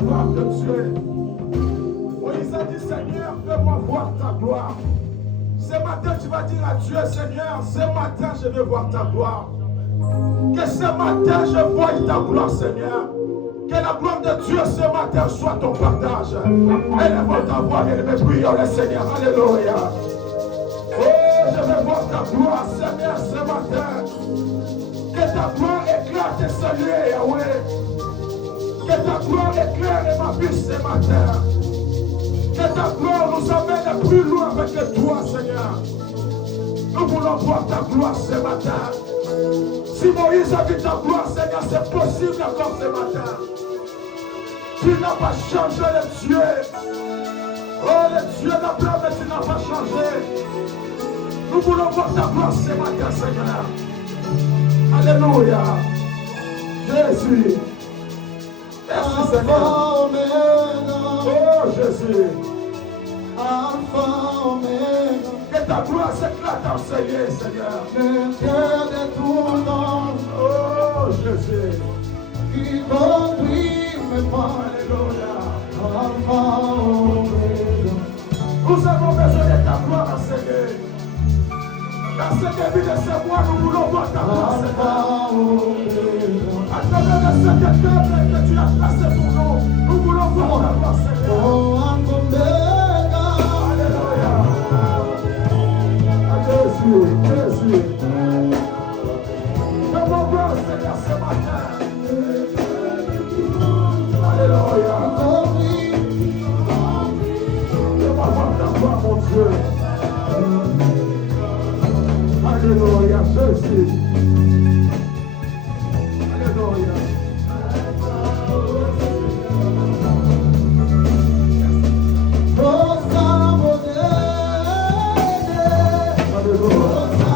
gloire de Dieu. Moïse a dit, Seigneur, fais-moi voir ta gloire. Ce matin, tu vas dire à Dieu, Seigneur, ce matin, je veux voir ta gloire. Que ce matin, je voie ta gloire, Seigneur. Que la gloire de Dieu ce matin soit ton partage. Élève ta voix, et prions le Seigneur. Alléluia. Oh, je veux voir ta gloire, Seigneur, ce matin. Que ta gloire éclaire tes saluts, Yahweh. Que ta gloire éclaire ma vie ce matin. Que ta gloire nous amène plus loin avec toi, Seigneur. Nous voulons voir ta gloire ce matin. Si Moïse a vu ta gloire, Seigneur, c'est possible encore ce matin. Tu n'as pas changé le Dieu. Oh, le Dieu d'Abraham, tu n'as pas changé. Nous voulons voir ta gloire ce matin, Seigneur. Alléluia. Jésus. Merci, Seigneur. Oh, Jésus. Alpha, Omega. Que ta gloire s'éclate en Seigneur. Le cœur de tout monde. Oh, Jésus. Qui conduit mes pas. Alléluia. Alpha, Omega. Nous avons besoin de ta gloire, Seigneur. Dans cette vie de ce mois, nous voulons voir ta gloire, Seigneur. À travers de cette table que tu as placée pour nous, nous voulons voir ta gloire, Seigneur. Oh, Omega. Alléluia. Jésus, Jésus. Nous voulons voir, Seigneur, ce matin. Alléluia. Nous voulons voir ta gloire, mon Dieu. Alléluia, Jésus. Alléluia. Alléluia.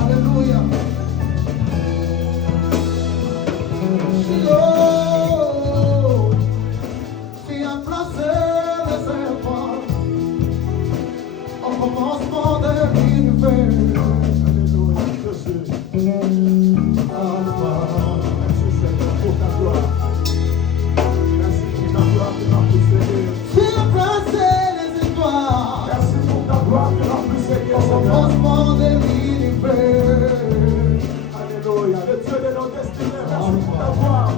Alléluia. Tu as placé les serpents au commencement de l'univers. Alléluia, Jésus. Merci Seigneur pour ta gloire. Merci pour ta gloire qui m'a pu Seigneur. Tu as placé les étoiles Merci pour ta gloire qui m'a pu Seigneur. au commencement de l'univers. Alléluia, le Dieu de nos destinées. Merci pour ta gloire.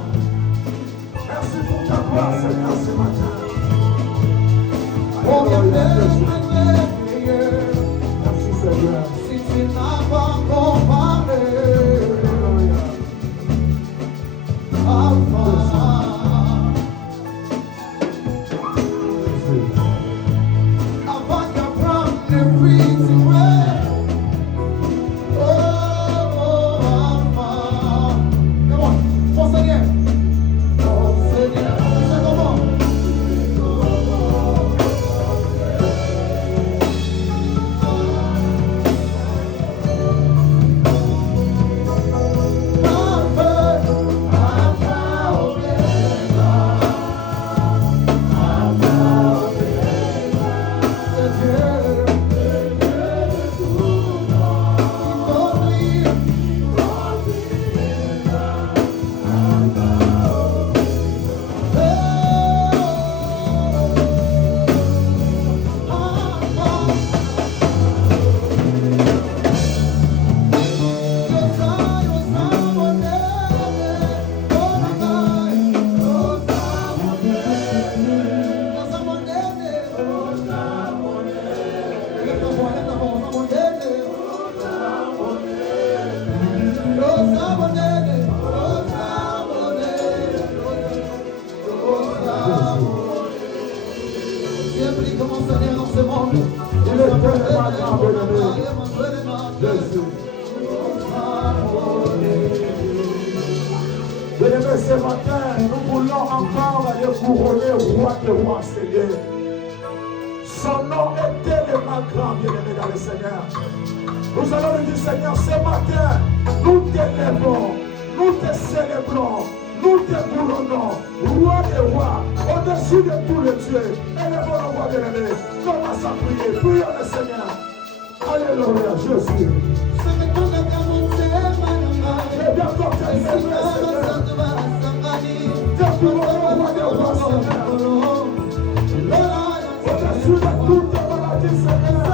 Merci pour ta gloire Seigneur ce matin. Alléluia, Jésus. Merci Seigneur. Si tu n'as pas comparé, Alpha, avant qu'Abraham ne puisse voir. Oh, Alpha. Comment? Mon Seigneur. Mon Seigneur. C'est comment? Bien-aimés, ce matin, nous voulons encore aller couronner roi de roi, Seigneur. Son nom est tellement grand, bien-aimé dans le Seigneur. Nous allons lui dire, Seigneur, ce matin, nous t'élèvons, nous te célébrons, nous te couronnons, roi des rois, au-dessus de tous les dieux. Élèvons le roi bien-aimé. Commence à prier, prions le Seigneur. Alléluia, Jésus. Et bien comme tu es Seigneur. Te couronnons, roi des rois, Seigneur. Au-dessus de toutes tes maladies, Seigneur.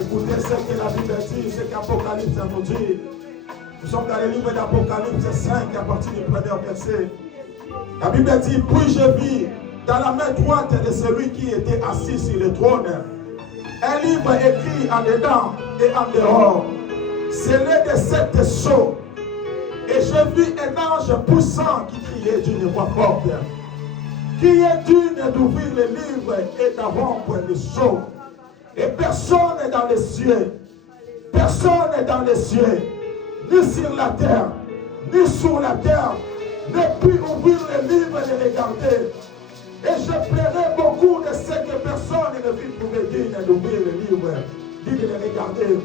Écoutez ce que la Bible dit, ce qu'Apocalypse nous dit. Nous sommes dans le livre d'Apocalypse 5 à partir du premier verset. La Bible dit, puis je vis dans la main droite de celui qui était assis sur le trône un livre écrit en dedans et en dehors, scellé de 7 sceaux. Et je vis un ange puissant qui criait d'une voix forte. Qui est digne d'ouvrir les livres et d'avoir point de sceau. Et personne n'est dans les cieux. Personne n'est dans les cieux. Ni sur la terre. Ni sur la terre. Ne puis ouvrir les livres et les regarder. Et je plairai beaucoup de ce que personne ne puisse trouver digne d'ouvrir les livres, ni de les regarder.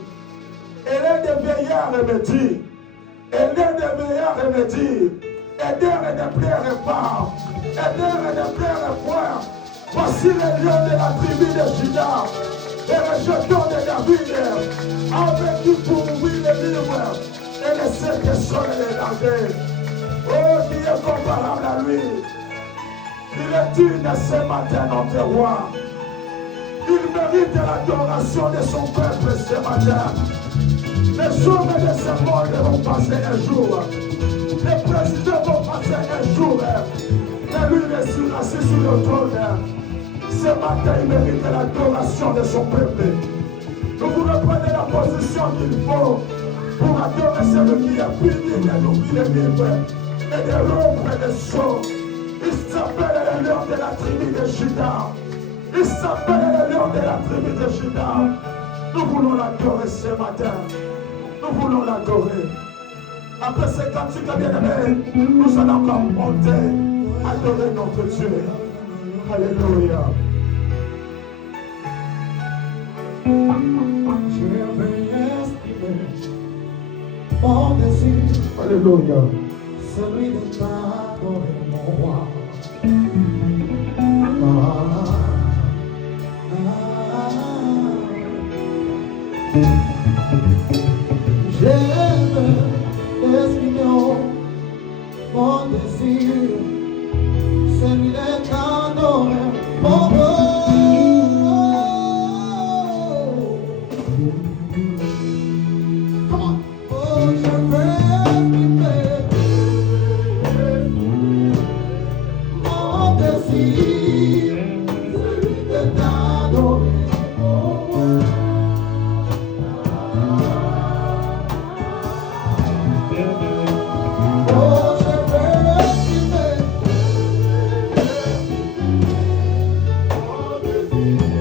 Et l'un des vieillards me dit, Aider et ne plaire pas, aider et ne plaire point. Voici le lion de la tribu de Juda, et le jeton de David, avec qui pour ouvrir les livres et laisser que sonne les dangers. Oh, qui est comparable à lui. Il est digne ce matin, notre roi. Il mérite l'adoration de son peuple ce matin. Les jours de ce monde vont passer un jour. Les présidents vont passer un jour. Mais lui est assis sur le trône. Ce matin, il mérite l'adoration de son peuple. Nous vous reprenez la position qu'il faut pour adorer celui qui a fini d'ouvrir les livres et de rompre les sceaux. Il s'appelle le lion de la tribu de Juda. Il s'appelle le lion de la tribu de Juda. Nous voulons l'adorer ce matin. Nous voulons l'adorer. Après ces cantiques bien-aimés, nous allons encore monter, adorer notre Dieu. Alléluia. Mon désir, Alléluia. celui de t'adorer, mon roi. J'aime l'exprimer mon désir, celui de t'adorer, mon roi. Come on. Oh, je veux exprimer mon désir, celui de t'adorer, mon roi. Oh, je veux exprimer mon désir,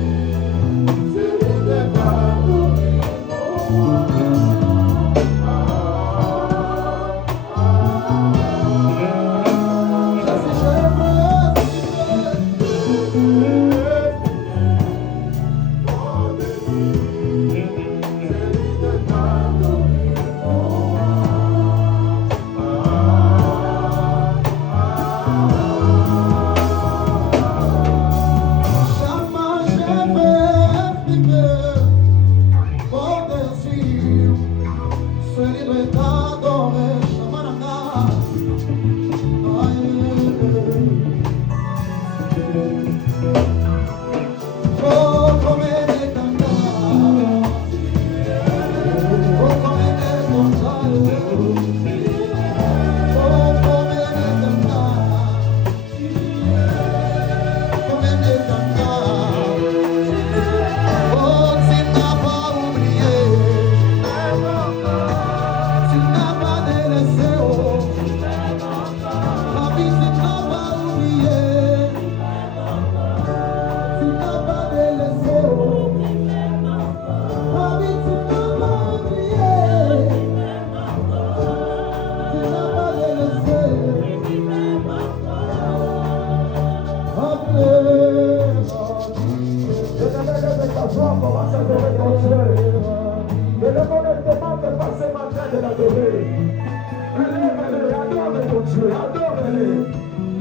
celui de t'adorer, mon roi.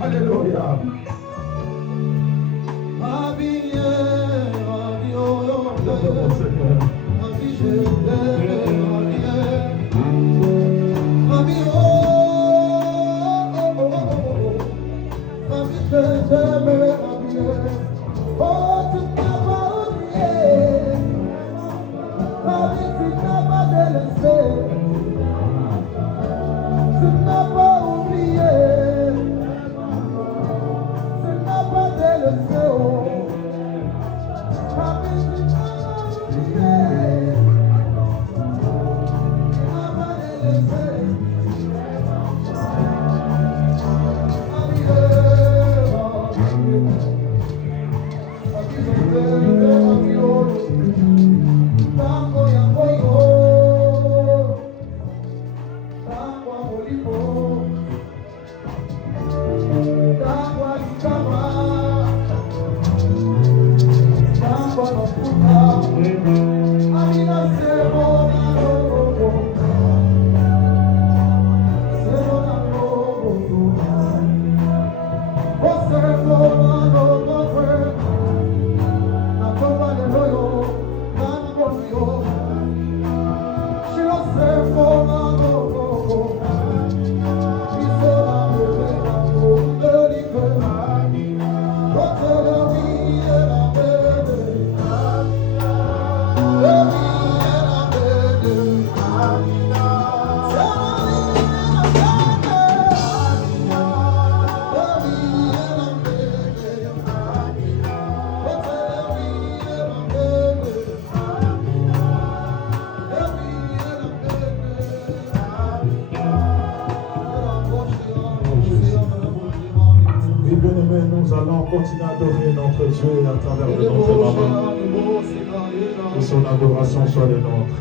Alléluia. Nous allons continuer à adorer notre Dieu à travers le nom de maman. Que son adoration soit le nôtre.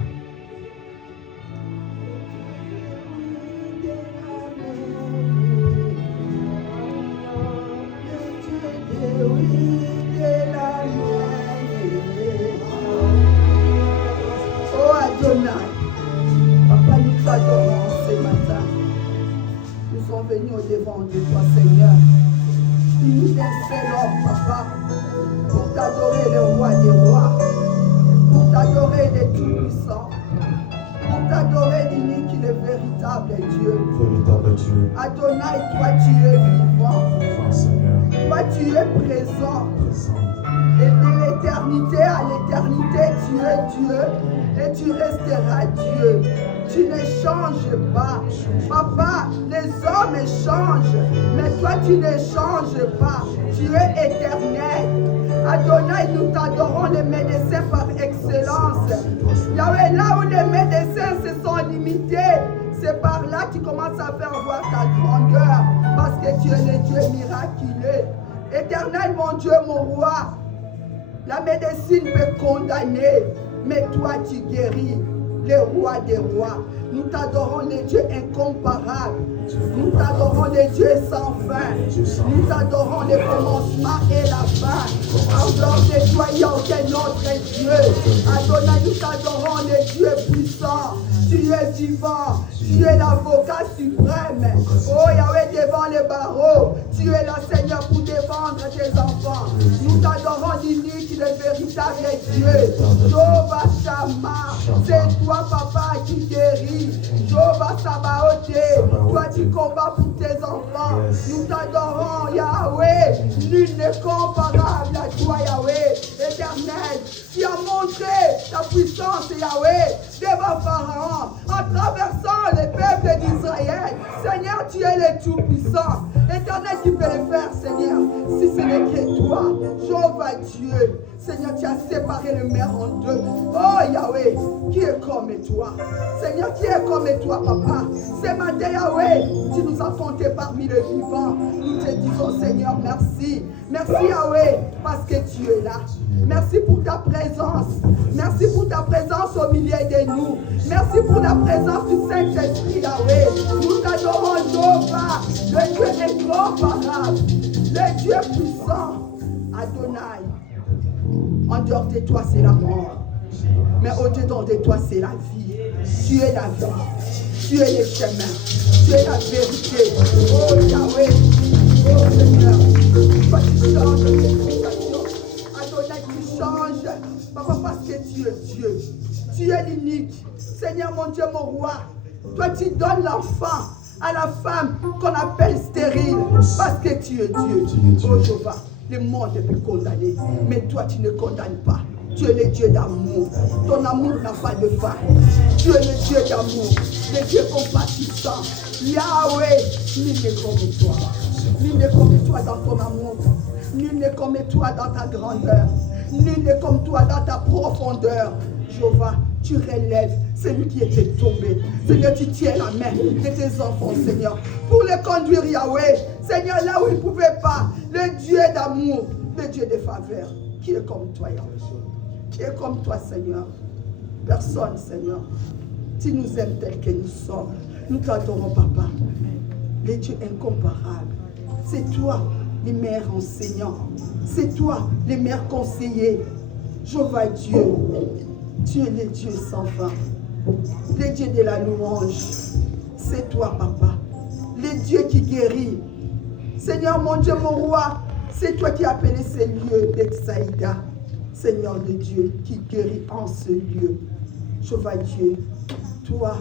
Oh Adonai, Papa, nous t'adorons ce matin. Nous sommes venus au devant de toi, Seigneur. Nous t'installons, Papa, pour t'adorer le roi des rois, pour t'adorer le tout-puissant, pour t'adorer l'unique et le véritable Dieu. Véritable Dieu. Adonai, toi tu es vivant. Vivant, Seigneur. Toi tu es présent. Présent. Et de l'éternité à l'éternité, tu es Dieu et tu resteras Dieu. Tu ne changes pas. Papa, les hommes changent, mais toi tu ne changes pas. Tu es éternel. Adonai, nous t'adorons les médecins par excellence. Yahweh, là où les médecins se sont limités, c'est par là que tu commences à faire voir ta grandeur. Parce que tu es le Dieu miraculeux. Éternel, mon Dieu, mon roi. La médecine peut condamner, mais toi tu guéris, le roi des rois. Nous t'adorons les dieux incomparables. Nous t'adorons les dieux sans fin. Nous t'adorons le commencement et la fin. En dehors de toi, il n'y a aucun autre Dieu. Adonai, nous t'adorons les dieux puissants. Tu es vivant. Tu es l'avocat suprême. Oh Yahweh, devant les barreaux. Tu es là, Seigneur, pour défendre tes enfants. Nous t'adorons l'unique, le véritable Dieu. Jéhovah Shammah, c'est toi, Papa, qui guérit. Jéhovah Sabaoth, toi tu combats pour tes enfants. Nous t'adorons, Yahweh. Nul n'est comparable à toi, Yahweh. Éternel, tu as montré ta puissance, Yahweh, devant Pharaon, en traversant les peuples d'Israël. Seigneur, tu es le Tout-Puissant. Éternel, tu peux le faire, Seigneur, si ce n'est que toi. Jéhovah Dieu. Seigneur, tu as séparé le mer en deux. Oh Yahweh, qui est comme toi? Seigneur, qui est comme toi, Papa? Ce matin, Yahweh, tu nous as comptés parmi les vivants. Nous te disons, Seigneur, merci. Merci, Yahweh, parce que tu es là. Merci pour ta présence. Merci pour ta présence au milieu de nous. Merci pour la présence du Saint-Esprit, Yahweh. Nous t'adorons, Jéhovah, le Dieu incomparable, le Dieu puissant, Adonai. En dehors de toi, c'est la mort. Mais au-dedans de toi, c'est la vie. Tu es la vie. Tu es le chemin. Tu es la vérité. Oh Yahweh. Oh Seigneur. Toi, tu changes de situation. Adonai, tu changes. Papa, parce que tu es Dieu. Tu es l'unique. Seigneur, mon Dieu, mon roi. Toi, tu donnes l'enfant à la femme qu'on appelle stérile. Parce que tu es Dieu. Oh Jéhovah. Le monde peut condamner, mais toi tu ne condamnes pas. Tu es le Dieu d'amour. Ton amour n'a pas de faille. Tu es le Dieu d'amour, le Dieu compatissant. Yahweh, nul n'est comme toi. Nul n'est comme toi dans ton amour. Nul n'est comme toi dans ta grandeur. Nul n'est comme toi dans ta profondeur. Jéhovah, tu relèves celui qui était tombé. Seigneur, tu tiens la main de tes enfants, Seigneur, pour les conduire, Yahweh. Seigneur, là où ils ne pouvaient pas, le Dieu d'amour, le Dieu de faveur, qui est comme toi, Yahweh. Qui est comme toi, Seigneur. Personne, Seigneur. Tu nous aimes tel que nous sommes. Nous t'adorons, Papa. Les dieux incomparables. C'est toi, les meilleurs enseignants. C'est toi, les meilleurs conseillers. Jéhovah Dieu. Tu es le Dieu sans fin. Le Dieu de la louange. C'est toi, Papa. Le Dieu qui guérit. Seigneur, mon Dieu, mon roi, c'est toi qui as appelé ce lieu d'Etsaïda. Seigneur de Dieu, qui guérit en ce lieu. Jéhovah Dieu, toi,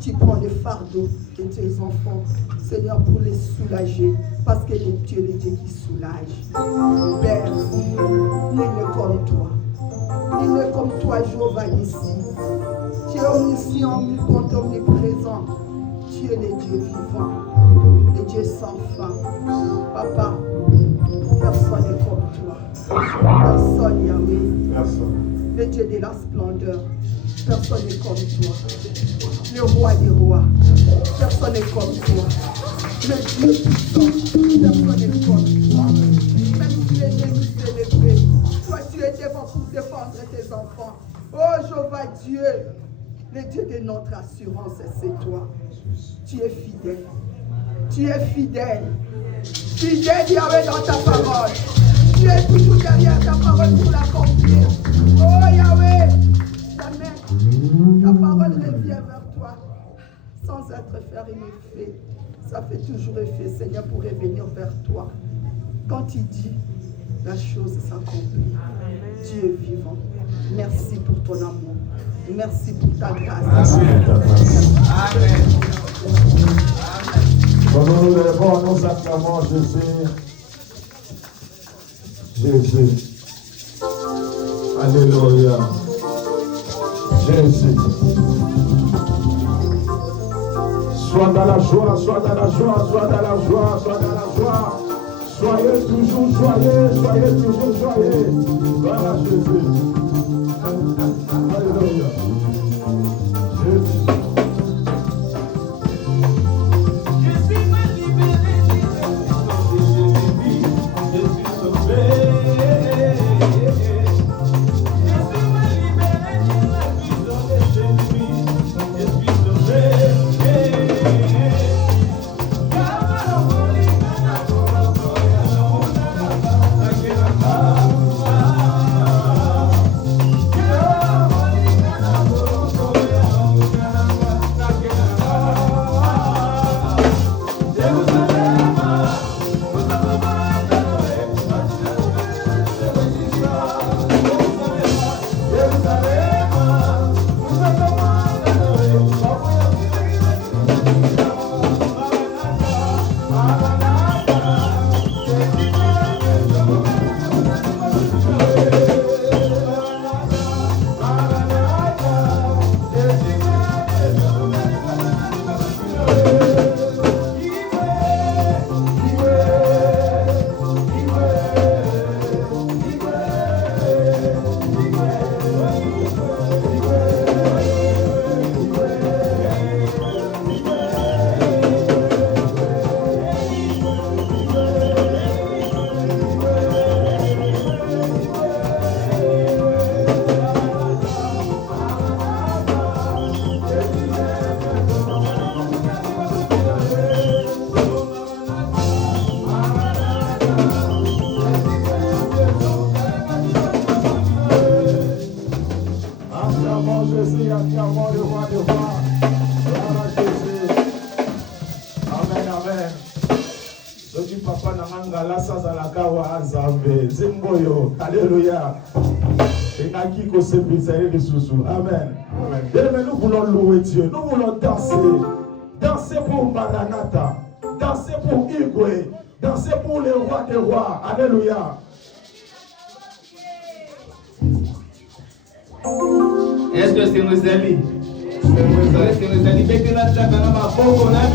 tu prends le fardeau de tes enfants, Seigneur, pour les soulager, parce que tu es le Dieu qui soulage. Père, nul n'est comme toi. Nul n'est comme toi, Jéhovah, ici. Tu es omniscient, omnipotent, omniprésent. Tu es le Dieu vivant, le Dieu sans fin. Papa, personne n'est comme toi. Personne, Yahweh. Le Dieu de la splendeur. Personne n'est comme toi. Le roi des rois. Personne n'est comme toi. Le Dieu puissant. Personne n'est comme toi. Même si les ennemis célébrés, toi tu es devant pour défendre tes enfants. Oh Jéhovah Dieu, le Dieu de notre assurance, c'est toi. Tu es fidèle. Tu es fidèle. Fidèle, Yahweh, dans ta parole. Tu es toujours derrière ta parole pour l'accomplir. Oh Yahweh, jamais ta parole revient vers toi sans être faire un effet. Ça fait toujours effet, Seigneur, pour revenir vers toi. Quand tu dis, la chose s'accomplit. Dieu est vivant. Merci pour ton amour. Merci pour ta grâce. Amen. Pendant nous levons, nous acclamons Jésus. Jésus. Alléluia. Jésus. Sois dans la joie, sois dans la joie, sois dans la joie, sois dans la joie. Soyez toujours joyeux, soyez toujours joyeux. Voilà Jésus. Alléluia. Jésus. Alléluia. Amen. Amen. Nous voulons louer Dieu. Nous voulons danser. Danser pour Maranatha. Danser pour Igwe. Danser pour le roi des rois. Alléluia. Est-ce que c'est nos amis? Est-ce que nos amis? Mettez la table dans ma peau. Amen.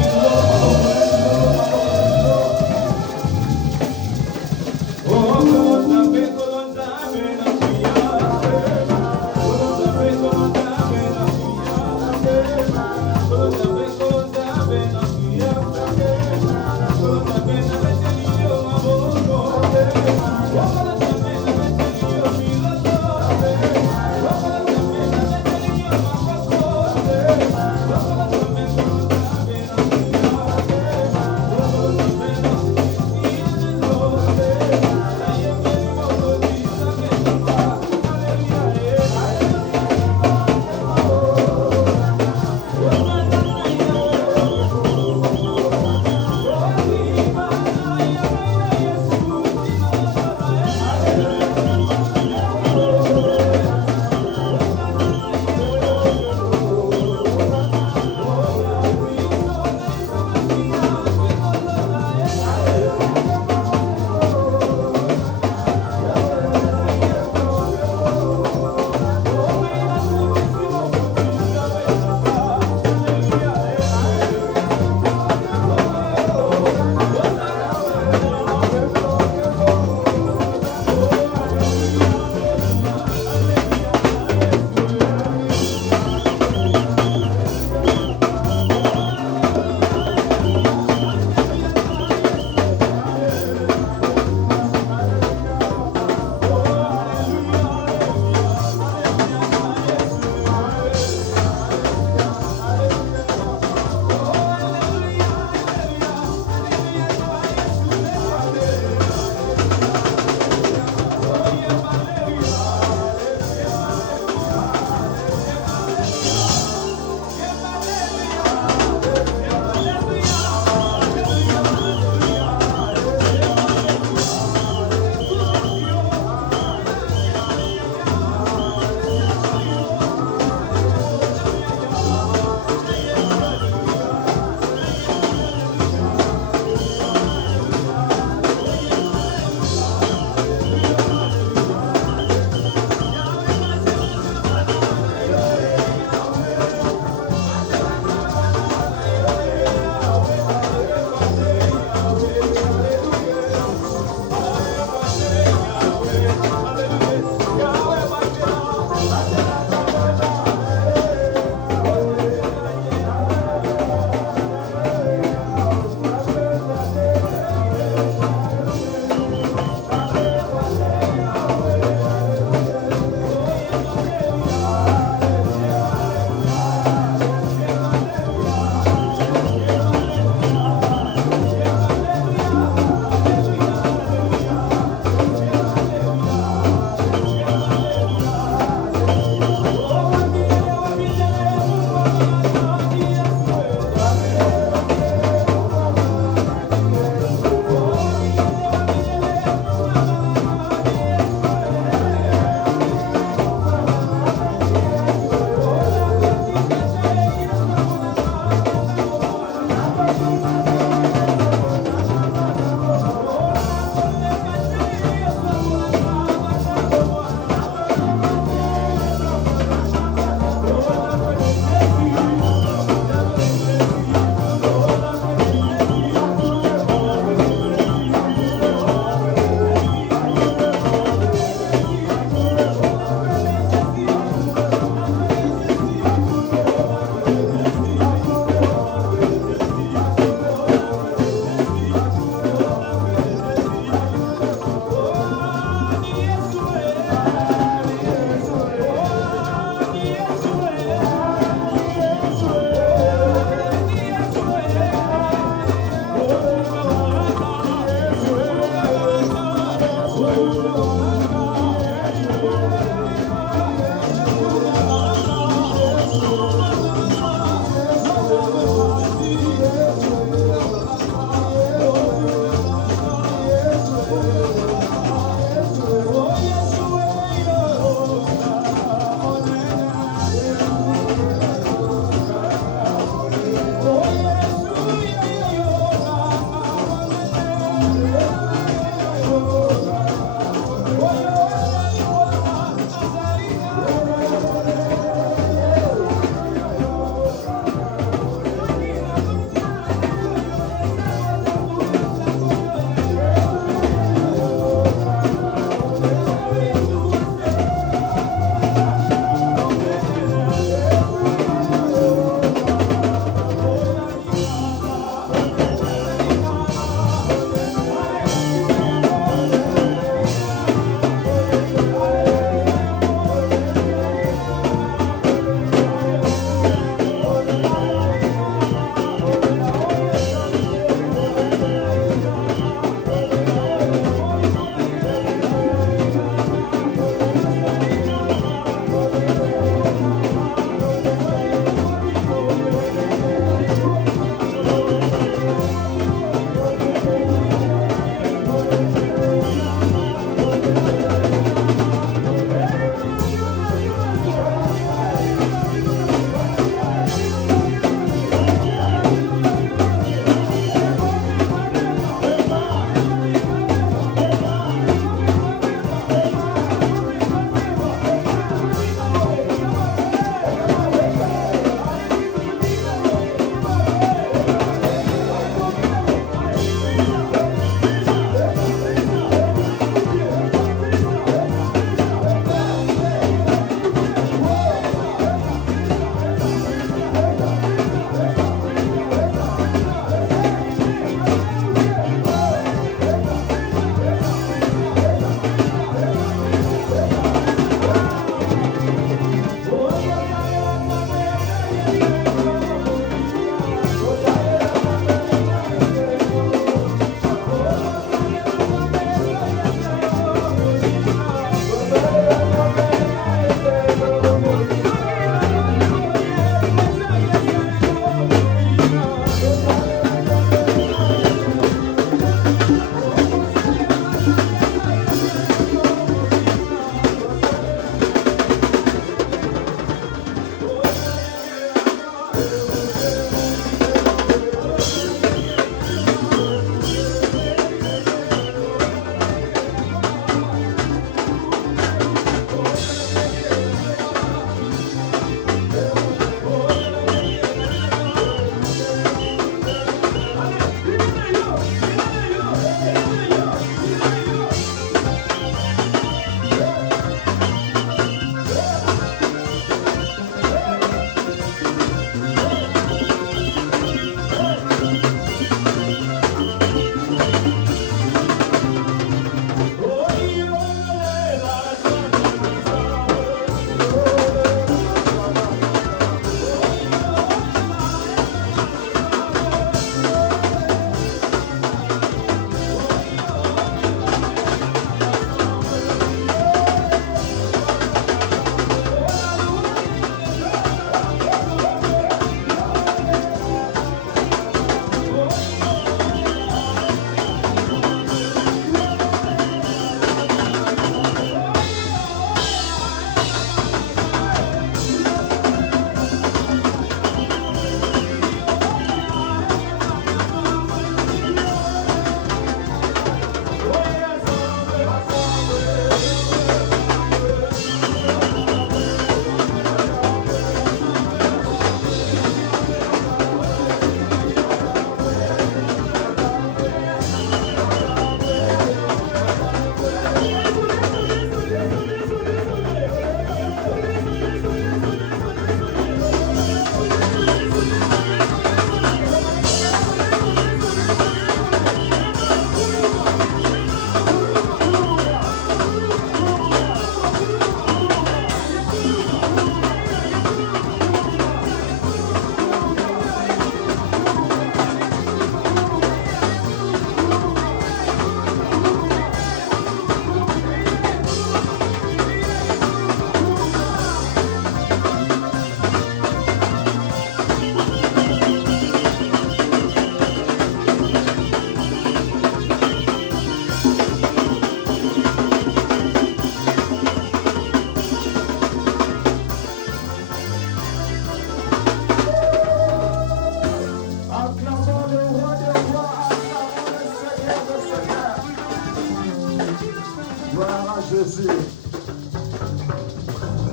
Jésus.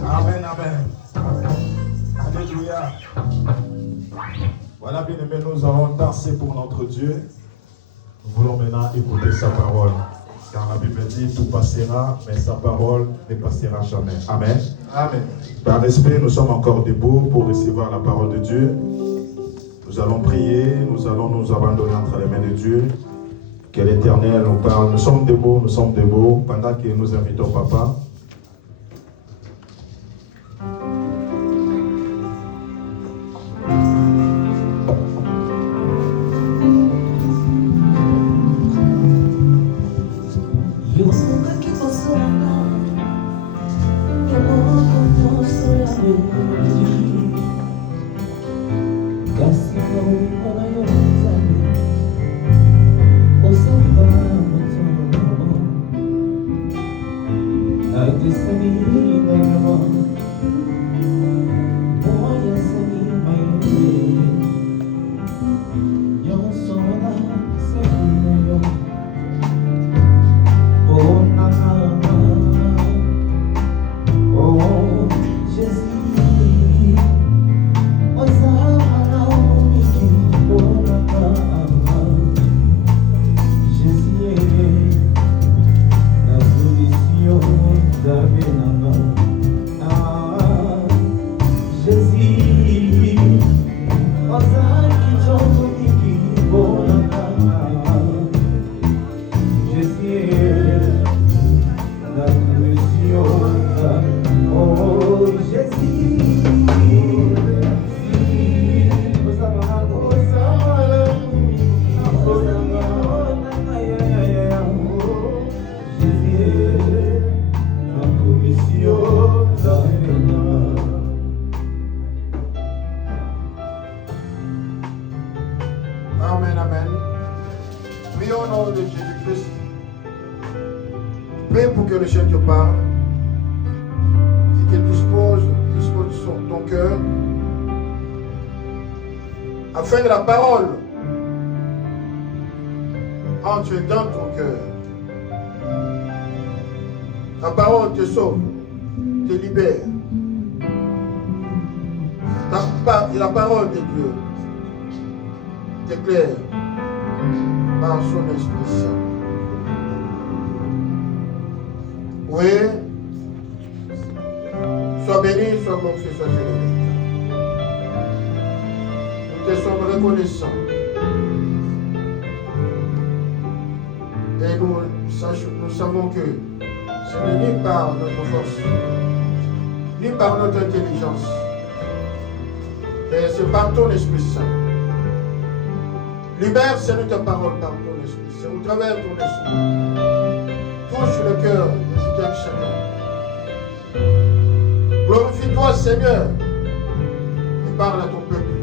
Amen, amen. Amen. Alléluia. Voilà, bien-aimés, nous allons danser pour notre Dieu. Nous voulons maintenant écouter sa parole. Car la Bible dit, tout passera, mais sa parole ne passera jamais. Amen. Amen. Par respect, nous sommes encore debout pour recevoir la parole de Dieu. Nous allons prier, nous allons nous abandonner entre les mains de Dieu. Que l'Éternel nous parle. Nous sommes debout, pendant que nous invitons Papa. Amen, amen. Prions au nom de Jésus-Christ. Prie pour que le Seigneur te parle. Et qu'il dispose ton cœur. Afin que la parole entre dans ton cœur. La parole te sauve, te libère. La parole de Dieu t'éclaire par son Esprit Saint. Oui, sois béni, sois glorifié, sois célébré. Nous te sommes reconnaissants. Et nous savons que ce n'est ni par notre force, ni par notre intelligence, mais c'est par ton Esprit Saint. Libère, Seigneur, ta parole par ton Esprit Saint, au travers de ton Esprit. Touche le cœur de tout un chacun. Glorifie-toi, Seigneur, et parle à ton peuple.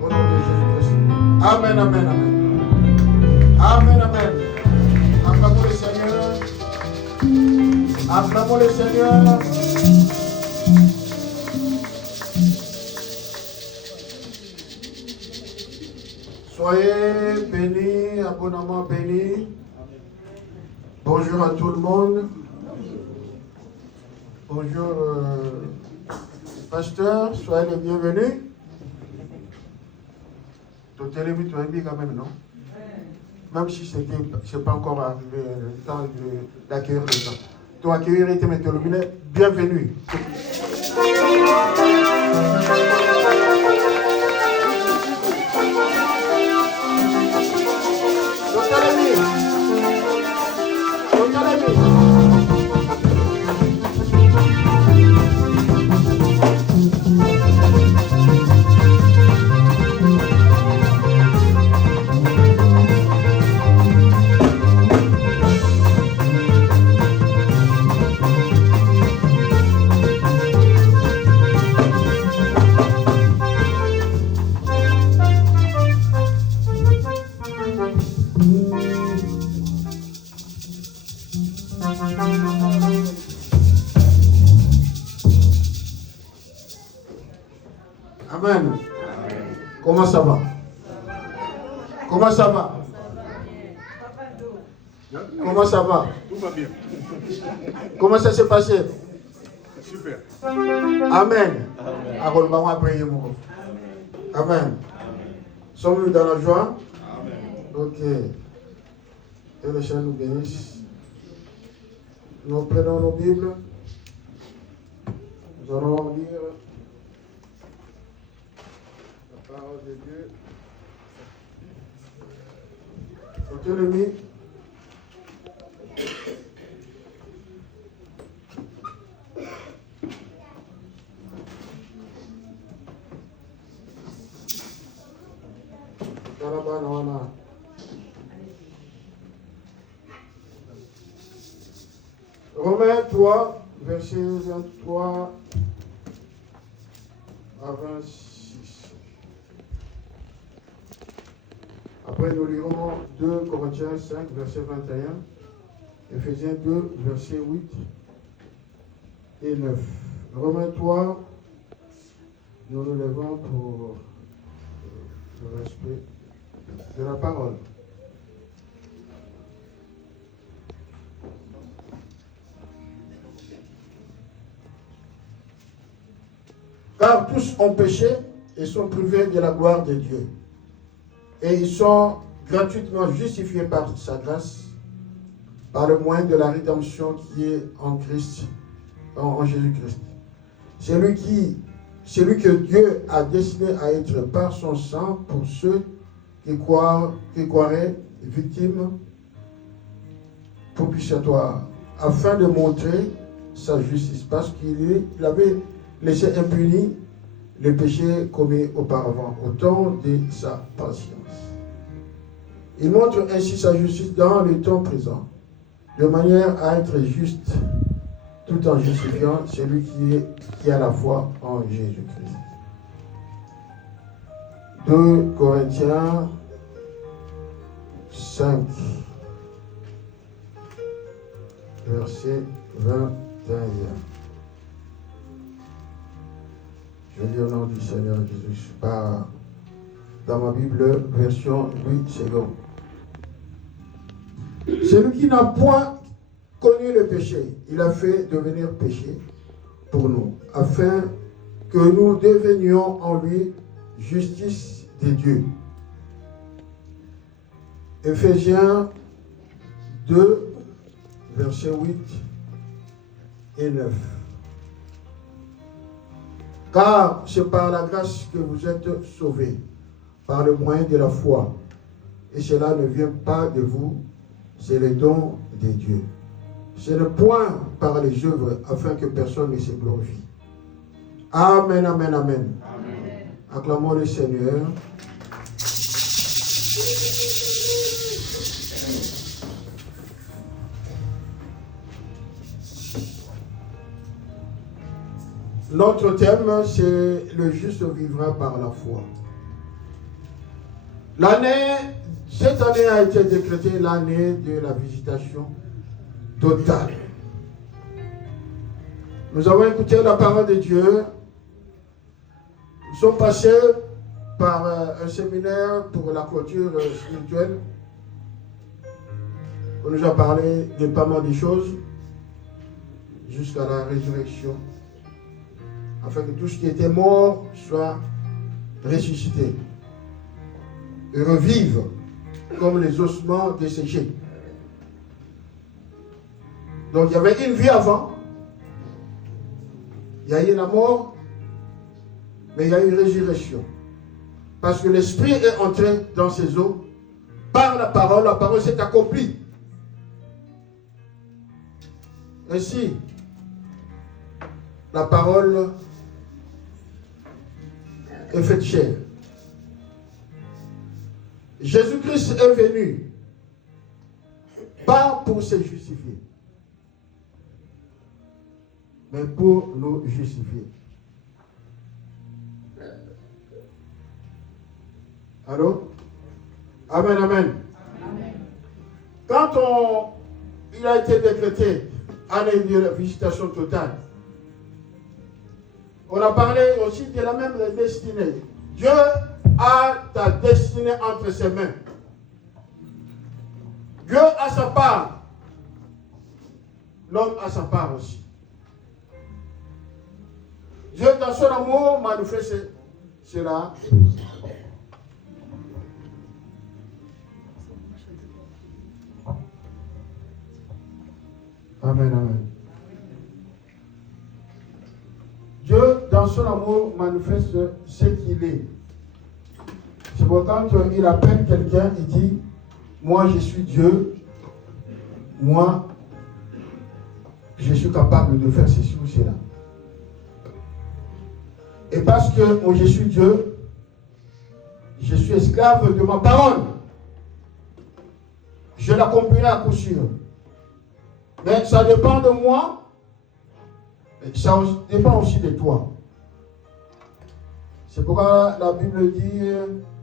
Au nom de Jésus-Christ. Amen, amen, amen. Amen, amen. Acclamons le Seigneur. Acclamons le Seigneur. Soyez bénis, abondamment bénis. Bonjour à tout le monde. Bonjour, pasteur, soyez les bienvenus. Ton télévis, tu as dit quand même, non? Même si ce n'est pas encore arrivé le temps d'accueillir les gens. Tu as accueilli et bienvenue. Amen. Comment ça va? Comment ça va? Comment ça va? Tout va bien. Comment ça s'est passé? Super. Amen. Amen. Sommes-nous dans la joie? Amen. Ok. Que le Seigneur nous bénisse. Nous prenons nos Bibles. Nous allons lire la parole de Dieu. Autonomie. Romains 3, verset 23 à 26. Après, nous lirons 2 Corinthiens 5, verset 21, Éphésiens 2, verset 8 et 9. Romains 3, nous nous levons pour le respect de la parole. Car tous ont péché et sont privés de la gloire de Dieu. Et ils sont gratuitement justifiés par sa grâce, par le moyen de la rédemption qui est en Christ, en Jésus-Christ. Celui que Dieu a destiné à être par son sang pour ceux qui croiraient victimes propitiatoires, afin de montrer sa justice, parce qu'il avait laissé impunis les péchés commis auparavant, au temps de sa patience. Il montre ainsi sa justice dans le temps présent, de manière à être juste, tout en justifiant celui qui a la foi en Jésus-Christ. 2 Corinthiens 5, verset 21. Je lis au nom du Seigneur Jésus dans ma Bible, version 8 secondes. Celui qui n'a point connu le péché, il a fait devenir péché pour nous, afin que nous devenions en lui justice de Dieu. Éphésiens 2, versets 8 et 9. Car c'est par la grâce que vous êtes sauvés, par le moyen de la foi. Et cela ne vient pas de vous, c'est le don de Dieu. C'est le point par les œuvres, afin que personne ne se glorifie. Amen, amen, amen. Amen. Acclamons le Seigneur. Notre thème, c'est le juste vivra par la foi. Cette année a été décrétée l'année de la visitation totale. Nous avons écouté la parole de Dieu. Nous sommes passés par un séminaire pour la clôture spirituelle. On nous a parlé de pas mal de choses jusqu'à la résurrection, afin que tout ce qui était mort soit ressuscité et revive comme les ossements desséchés. Donc il y avait une vie avant, il y a eu la mort, mais il y a eu une résurrection. Parce que l'esprit est entré dans ses os par la parole s'est accomplie. Ainsi, la parole est faite chair. Jésus-Christ est venu, pas pour se justifier, mais pour nous justifier. Allô? Amen, amen. Amen. Quand il a été décrété année de la visitation totale, on a parlé aussi de la même destinée. Dieu a ta destinée entre ses mains. Dieu a sa part. L'homme a sa part aussi. Dieu, dans son amour, manifeste cela. Amen, amen. Dieu, dans son amour, manifeste ce qu'il est. C'est pourquoi quand il appelle quelqu'un, il dit, moi je suis Dieu, moi je suis capable de faire ceci ou cela. Et parce que moi je suis Dieu, je suis esclave de ma parole. Je l'accomplirai à coup sûr. Mais ça dépend de moi, ça dépend aussi de toi. C'est pourquoi la Bible dit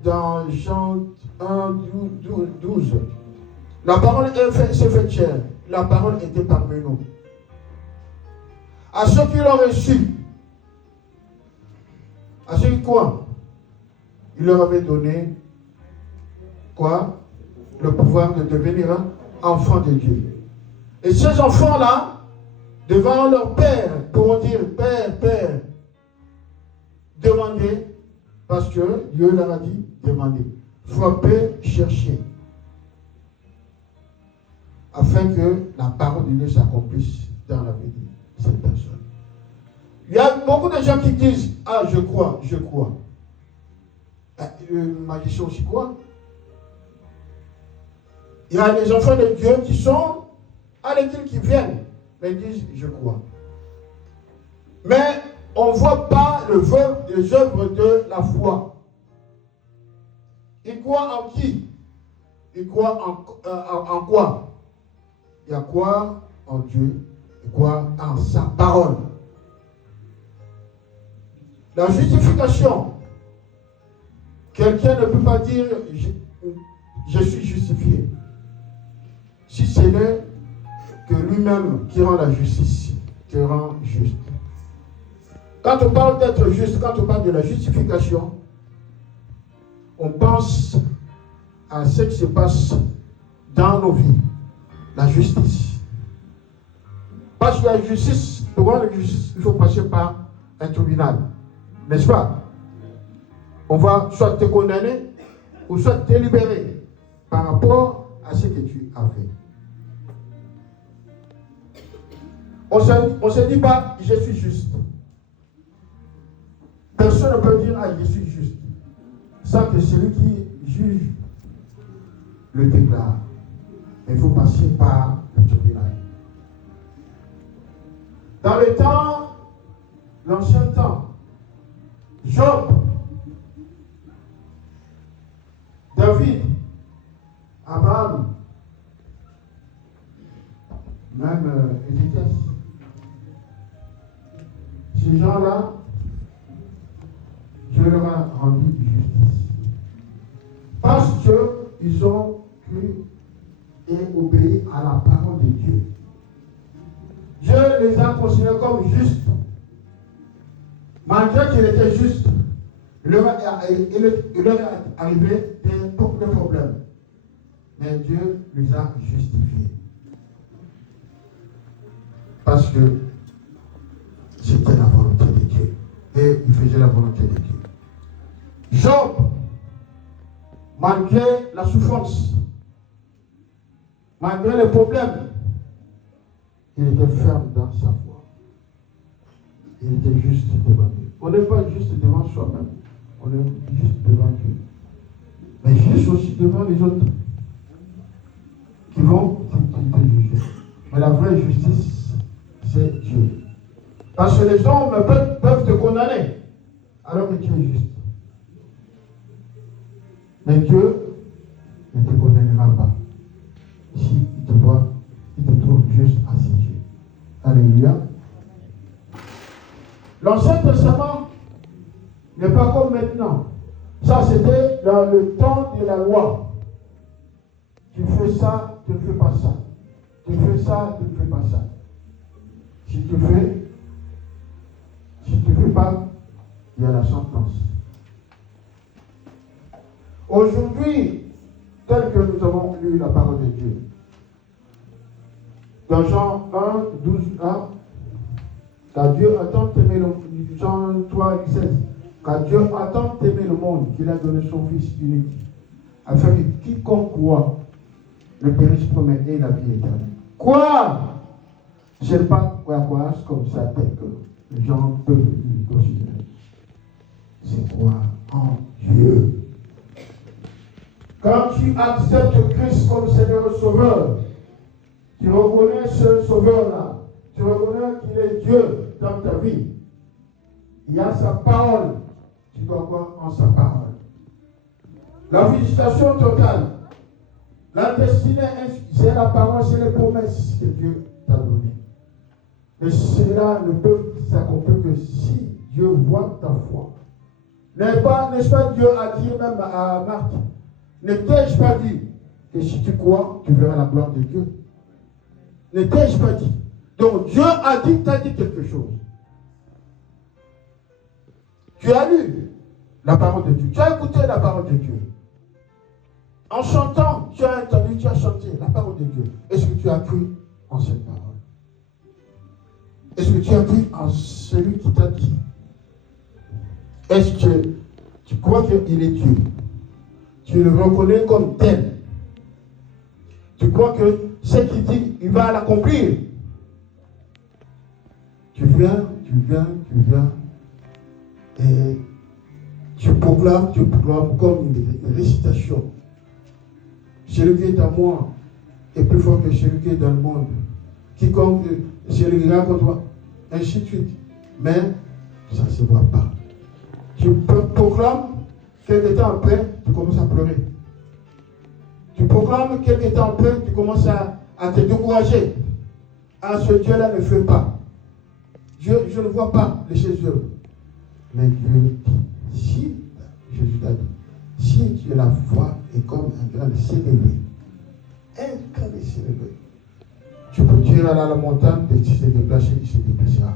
dans Jean 1, 12, la parole s'est faite chair, la parole était parmi nous. À ceux qui l'ont reçu, à ceux qui croient, il leur avait donné quoi? Le pouvoir de devenir enfants de Dieu. Et ces enfants-là, devant leur père, pourront dire, Père, Père, demandez, parce que Dieu leur a dit, demandez. Frappez, cherchez. Afin que la parole de Dieu s'accomplisse dans la vie de cette personne. Il y a beaucoup de gens qui disent, ah, je crois, je crois. Le magicien aussi croit. Il y a des enfants de Dieu qui sont à l'église, qui viennent, mais ils disent, je crois. Mais on ne voit pas les œuvres de la foi. Ils croient en qui? Ils croient en quoi? Il y a quoi en Dieu? Il croit en sa parole. La justification. Quelqu'un ne peut pas dire, je suis justifié. Si ce n'est que lui-même qui rend la justice, qui rend juste. Quand on parle d'être juste, quand on parle de la justification, on pense à ce qui se passe dans nos vies, la justice. Parce que la justice, pour voir la justice, il faut passer par un tribunal, n'est-ce pas? On va soit te condamner ou soit te libérer par rapport à ce que tu as fait. On ne se dit pas, je suis juste. Personne ne peut dire, ah, je suis juste. Sans que celui qui juge le déclare. Il faut passer par le tribunal. Dans le temps, l'ancien temps, Job, David, Abraham, même Ézéchias, ces gens-là, Dieu leur a rendu justice. Parce qu'ils ont cru et obéi à la parole de Dieu. Dieu les a considérés comme justes. Malgré qu'ils étaient justes, il leur est arrivé des problèmes. Mais Dieu les a justifiés. Parce que c'était la volonté de Dieu. Et il faisait la volonté de Dieu. Job, malgré la souffrance, malgré les problèmes, il était ferme dans sa foi. Il était juste devant Dieu. On n'est pas juste devant soi-même, on est juste devant Dieu. Mais juste aussi devant les autres qui vont te juger. Mais la vraie justice, c'est Dieu. Parce que les hommes peuvent te condamner alors que tu es juste. Mais Dieu ne te condamnera pas si il te voit, il te trouve juste à ses yeux. Alléluia. L'Ancien Testament n'est pas comme maintenant. Ça, c'était dans le temps de la loi. Tu fais ça, tu ne fais pas ça. Tu fais ça, tu ne fais pas ça. Si tu fais, si tu ne fais pas, il y a la sentence. Aujourd'hui, tel que nous avons lu la parole de Dieu, Dans Jean 1, 12, 1, car Dieu a tant aimé le monde, Jean 3, 16, car Dieu a tant aimé le monde qu'il a donné son Fils unique, afin que quiconque croit ne périsse pas, mais ait la vie éternelle. Quoi? Je ne sais pas quoi comme ça que les gens peuvent considérer. C'est croire en Dieu. Quand tu acceptes Christ comme Seigneur et Sauveur, tu reconnais ce Sauveur-là, tu reconnais qu'il est Dieu dans ta vie. Il y a sa parole, tu dois croire en sa parole. La visitation totale, la destinée, c'est la parole, c'est les promesses que Dieu t'a données. Mais cela ne peut s'accomplir que si Dieu voit ta foi. N'est-ce pas Dieu a dit même à Marc, ne t'ai-je pas dit que si tu crois, tu verras la gloire de Dieu? Ne t'ai-je pas dit? Donc Dieu a dit, t'as dit quelque chose. Tu as lu la parole de Dieu, tu as écouté la parole de Dieu. En chantant, tu as entendu, tu as chanté la parole de Dieu. Est-ce que tu as cru en cette parole? Est-ce que tu as cru en celui qui t'a dit? Est-ce que tu crois qu'il est Dieu? Tu le reconnais comme tel? Tu crois que ce qu'il dit, il va l'accomplir? Tu viens, et tu proclames comme une récitation. Celui qui est à moi est plus fort que celui qui est dans le monde. Quiconque, celui qui est contre toi, ainsi de suite. Mais ça ne se voit pas. Tu proclames, quelque temps après, tu commences à pleurer. Tu proclames, quelque temps après, tu commences à te décourager. Ah, ce Dieu-là ne fait pas. Dieu, je ne vois pas les choses. Mais Dieu dit, si, Jésus t'a dit, si tu as la foi et comme un grain de sénévé, tu peux tirer à la montagne et tu te déplacer, il se déplacera.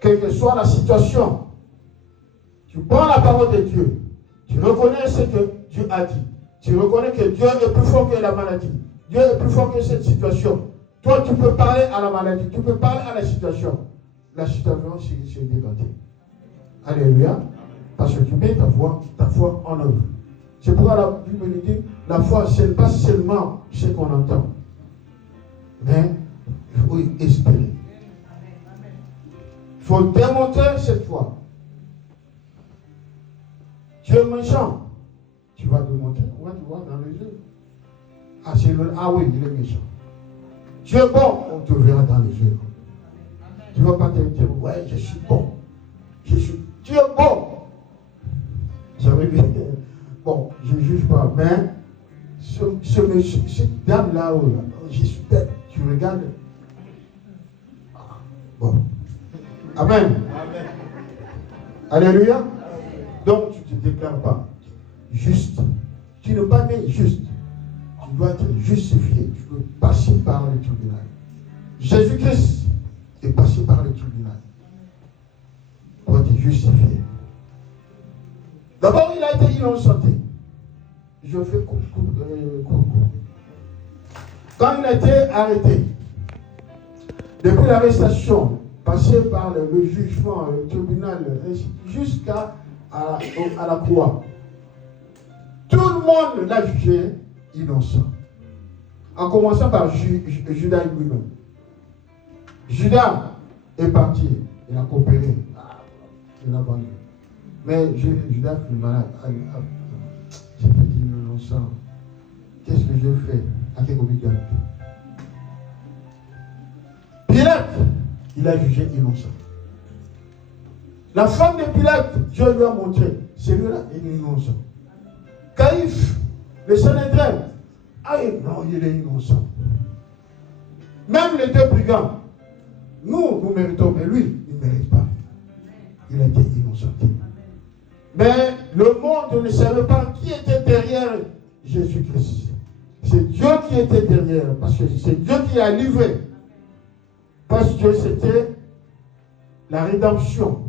Quelle que soit la situation, tu prends la parole de Dieu, tu reconnais ce que Dieu a dit, tu reconnais que Dieu est plus fort que la maladie, Dieu est plus fort que cette situation. Toi, tu peux parler à la maladie, tu peux parler à la situation s'est dégagée. Alléluia. Parce que tu mets ta foi en œuvre. C'est pourquoi la Bible nous dit, la foi, ce n'est pas seulement ce qu'on entend, mais il faut espérer. Il faut démontrer cette foi. Tu es méchant, tu vas démontrer, on va te voir dans les yeux. Ah oui, il est méchant. Tu es bon, on te verra dans les yeux. Tu ne vas pas te dire, ouais, je suis bon. Tu es bon. Ça veut dire, bon, je ne juge pas, mais cette dame-là, je suis bête, tu regardes. Bon. Amen. Amen. Alléluia. Donc, tu ne te déclares pas juste. Tu n'es pas né juste. Tu dois être justifié. Tu dois passer par le tribunal. Jésus-Christ est passé par le tribunal pour être justifié. D'abord, il a été innocenté. Je fais court. Quand il a été arrêté, depuis l'arrestation, passé par le jugement, le tribunal, jusqu'à la croix, tout le monde l'a jugé innocent. En commençant par Judas lui-même. Judas est parti, il a coopéré, il a vendu. Mais Judas fut malade. J'ai dit innocent. Qu'est-ce que j'ai fait? À quel obligation? Pilate, il a jugé innocent. La femme de Pilate, Dieu lui a montré, celui-là est innocent. Caïphe, le Sanhédrin, non, il est innocent. Même les deux brigands, nous méritons, mais lui, il ne mérite pas. Il a été innocenté. Mais le monde ne savait pas qui était derrière Jésus-Christ. C'est Dieu qui était derrière, parce que c'est Dieu qui a livré. Parce que c'était la rédemption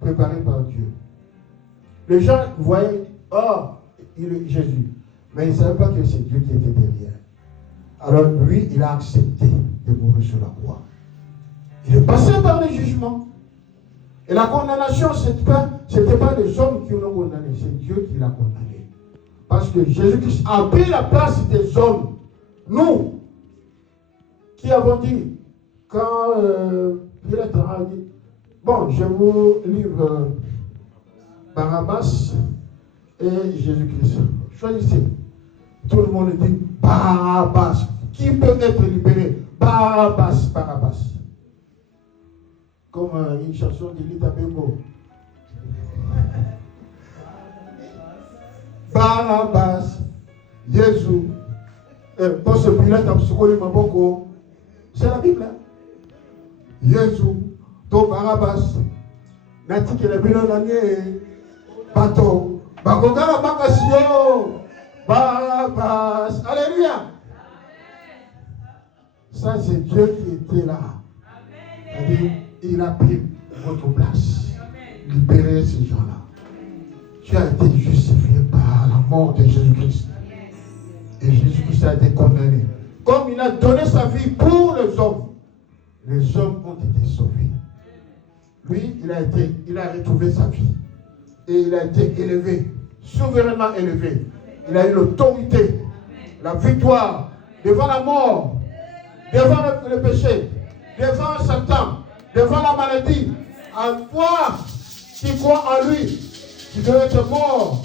préparée par Dieu. Les gens voyaient, il est Jésus. Mais ils ne savaient pas que c'est Dieu qui était derrière. Alors lui, il a accepté de mourir sur la croix. Il est passé par le jugement. Et la condamnation, ce n'était pas les hommes qui l'ont condamné, c'est Dieu qui l'a condamné. Parce que Jésus-Christ a pris la place des hommes. Nous, qui avons dit, quand Pilate a dit, bon, je vous livre Barabbas et Jésus-Christ. Choisissez. Tout le monde dit Barabbas. Qui peut être libéré? Barabbas, Barabbas. Comme une chanson de Lita Bembo. Barabbas, Jésus. Pour ce Pilate, c'est la Bible. Jésus, ton Barabbas. Nati que le bilan l'année. Bateau. Bakogara Bakasio. Barabbas. Alléluia. Ça, c'est Dieu qui était là. C'est-à-dire, il a pris votre place. Libérez ces gens-là. Tu as été justifié par la mort de Jésus-Christ. Et Jésus-Christ a été condamné. Comme il a donné sa vie pour les hommes ont été sauvés. Lui, il a retrouvé sa vie. Et il a été élevé, souverainement élevé. Il a eu l'autorité, la victoire devant la mort, devant le péché, devant Satan, devant la maladie. À toi qui crois en lui, tu dois être mort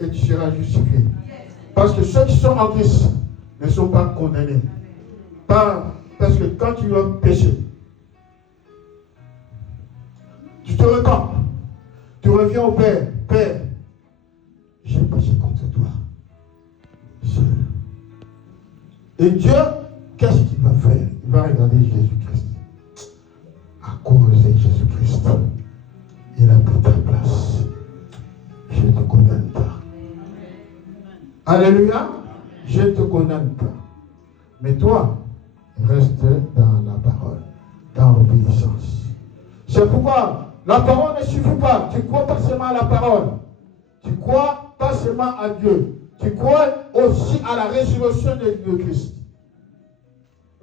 et tu seras justifié. Parce que ceux qui sont en Christ ne sont pas condamnés. Parce que quand tu as péché, tu te repens, tu reviens au Père. Père, j'ai péché contre toi. Et Dieu, qu'est-ce qu'il va faire? Il va regarder Jésus-Christ. À cause de Jésus-Christ, il a pris ta place. Je ne te condamne pas. Alléluia. Je ne te condamne pas. Mais toi, reste dans la parole, dans l'obéissance. C'est pourquoi la parole ne suffit pas. Tu crois pas seulement à la parole. Tu crois pas seulement à Dieu. Tu crois aussi à la résurrection de Christ.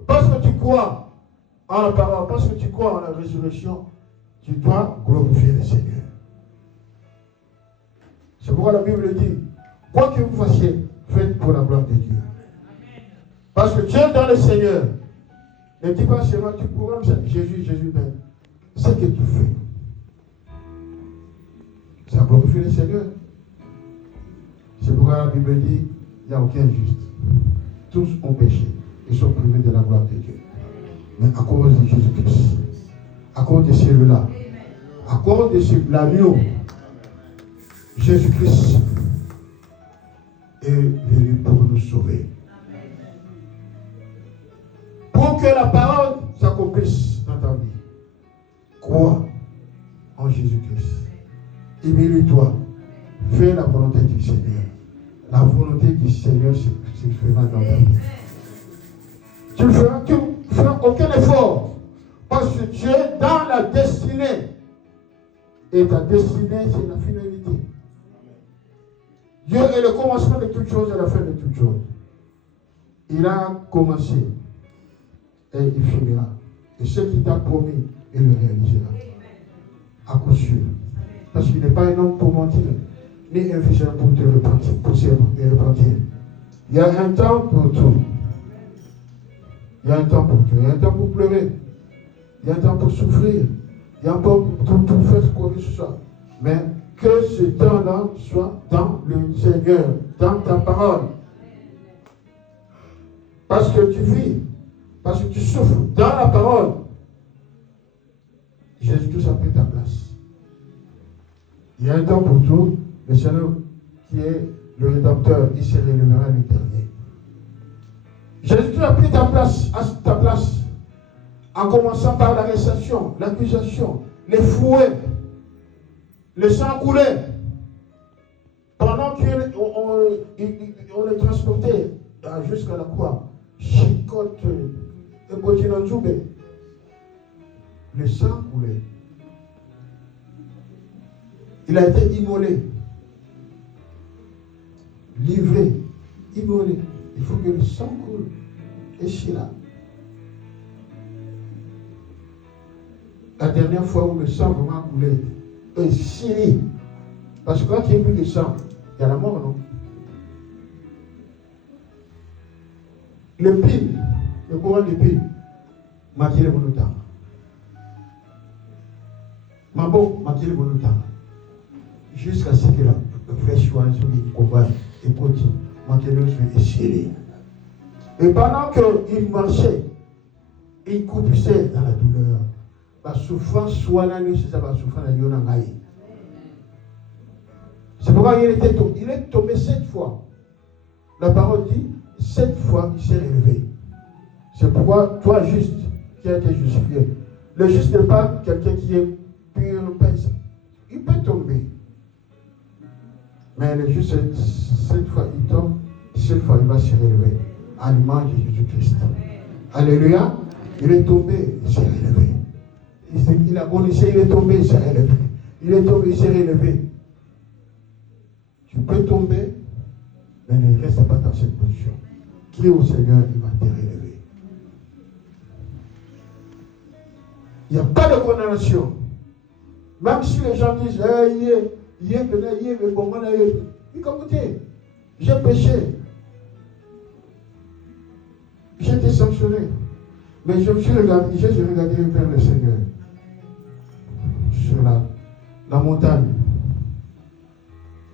Parce que tu crois en la parole, parce que tu crois en la résurrection, tu dois glorifier le Seigneur. C'est pourquoi la Bible dit, quoi que vous fassiez, faites pour la gloire de Dieu. Parce que Dieu dans le Seigneur. Ne dis pas seulement tu pourras Jésus, mais ce que tu fais, ça glorifie le Seigneur. C'est pourquoi la Bible dit, il n'y a aucun juste. Tous ont péché et sont privés de la gloire de Dieu. Mais à cause de Jésus-Christ, à cause de celui-là, à cause de l'agneau, Jésus-Christ est venu pour nous sauver. Pour que la parole s'accomplisse dans ta vie, crois en Jésus-Christ. Humilie-toi. Fais la volonté du Seigneur. La volonté du Seigneur se fera dans ta vie. Tu ne feras aucun effort. Parce que tu es dans la destinée. Et ta destinée, c'est la finalité. Dieu est le commencement de toutes choses et la fin de toutes choses. Il a commencé. Et il finira. Et ce qu'il t'a promis, il le réalisera. À coup sûr. Parce qu'il n'est pas un homme pour mentir, ni un fils pour te repentir, pour se repentir. Il y a un temps pour tout. Il y a un temps pour tout. Il y a un temps pour pleurer. Il y a un temps pour souffrir. Il y a un temps pour tout faire quoi que ce soit. Mais que ce temps-là soit dans le Seigneur, dans ta parole. Parce que tu vis. Parce que tu souffres dans la parole. Jésus-Christ a pris ta place. Il y a un temps pour tout. Le Seigneur qui est le Rédempteur, il se relèvera le dernier. Jésus-Christ a pris ta place, en commençant par l'arrestation, l'accusation, les fouets, le sang coulé. Pendant qu'on le transportait jusqu'à la croix, chicote, le sang coulait. Il a été immolé, livré, immolé. Il faut que le sang coule. Et c'est là. La dernière fois où le sang vraiment coulait, et Syrie. Parce que quand il n'y a plus de sang, il y a la mort, non? Le pile, le courant de pile, maquille mon temps. Mambo, maquille mon temps. Jusqu'à ce que la fraîche soit sur les combats et continue. Maquille sur les Syrie. Et pendant qu'il marchait, il coupait dans la douleur. La souffrance, soit la nuit, c'est ça, la souffrance, la nuit, c'est pourquoi il est tombé 7 fois. La parole dit, 7 fois, il s'est élevé. C'est pourquoi, toi, juste, qui a été justifié, le juste n'est pas quelqu'un qui est pur, il peut tomber. Mais le juste, 7 fois, il tombe, 7 fois, il va se relever. À l'image de Jésus-Christ. Alléluia. Il est tombé, il s'est relevé. Il a bonissé, il est tombé, il s'est relevé. Il est tombé, il s'est relevé. Tu peux tomber, mais ne reste pas dans cette position. Crie au Seigneur, il va te relever. Il n'y a pas de condamnation. Même si les gens disent, écoutez, j'ai péché. J'ai été sanctionné. Mais je me suis regardé, j'ai regardé vers le Seigneur. Sur la montagne.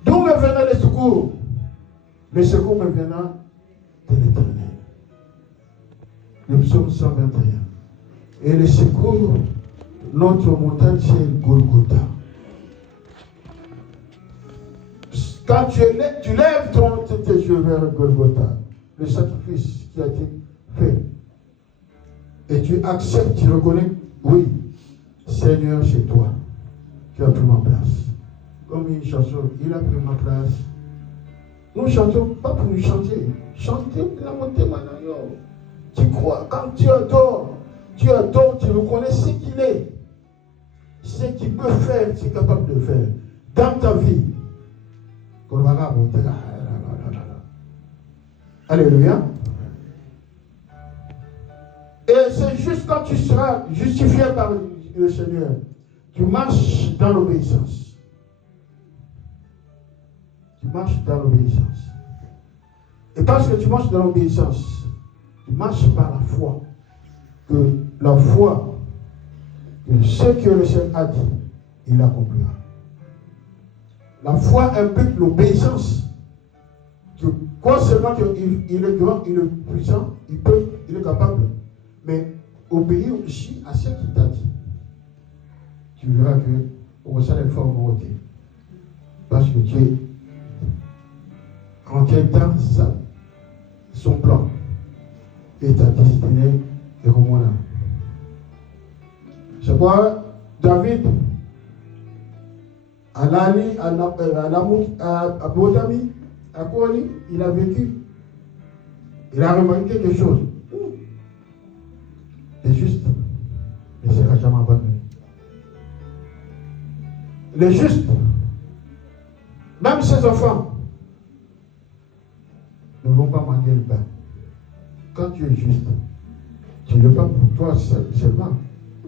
D'où me viendra le secours? Le secours me viendra de l'Éternel. Le psaume 121. Et le secours, notre montagne, c'est Golgotha. Quand tu lèves tes yeux vers Golgotha, le sacrifice qui a été fait, et tu acceptes, tu reconnais, oui, Seigneur, c'est toi qui as pris ma place. Comme une chanson, il a pris ma place. Nous chantons pas pour nous chanter. Chanter pour la montée maintenant. Tu crois, quand tu adores, tu reconnais ce qu'il est. Ce qu'il peut faire, ce qu'il est capable de faire. Dans ta vie. Alléluia. Et c'est juste quand tu seras justifié par le Seigneur, tu marches dans l'obéissance. Tu marches dans l'obéissance. Et parce que tu marches dans l'obéissance, tu marches par la foi. Que la foi, que ce que le Seigneur a dit, il accomplira. La foi implique l'obéissance. Quoi seulement qu'il est grand, il est puissant, il est capable. Mais obéir aussi à ce qu'il t'a dit. Tu verras que on ressent les formes ôtées. Parce que tu es rentré dans son plan. Et ta destinée est comme là. C'est pourquoi David, à Bodami, à Kouali, il a vécu. Il a remarqué quelque chose. Le juste ne sera jamais abandonné. Le juste, même ses enfants, ne vont pas manquer le pain. Quand tu es juste, tu ne le pas pour toi seulement.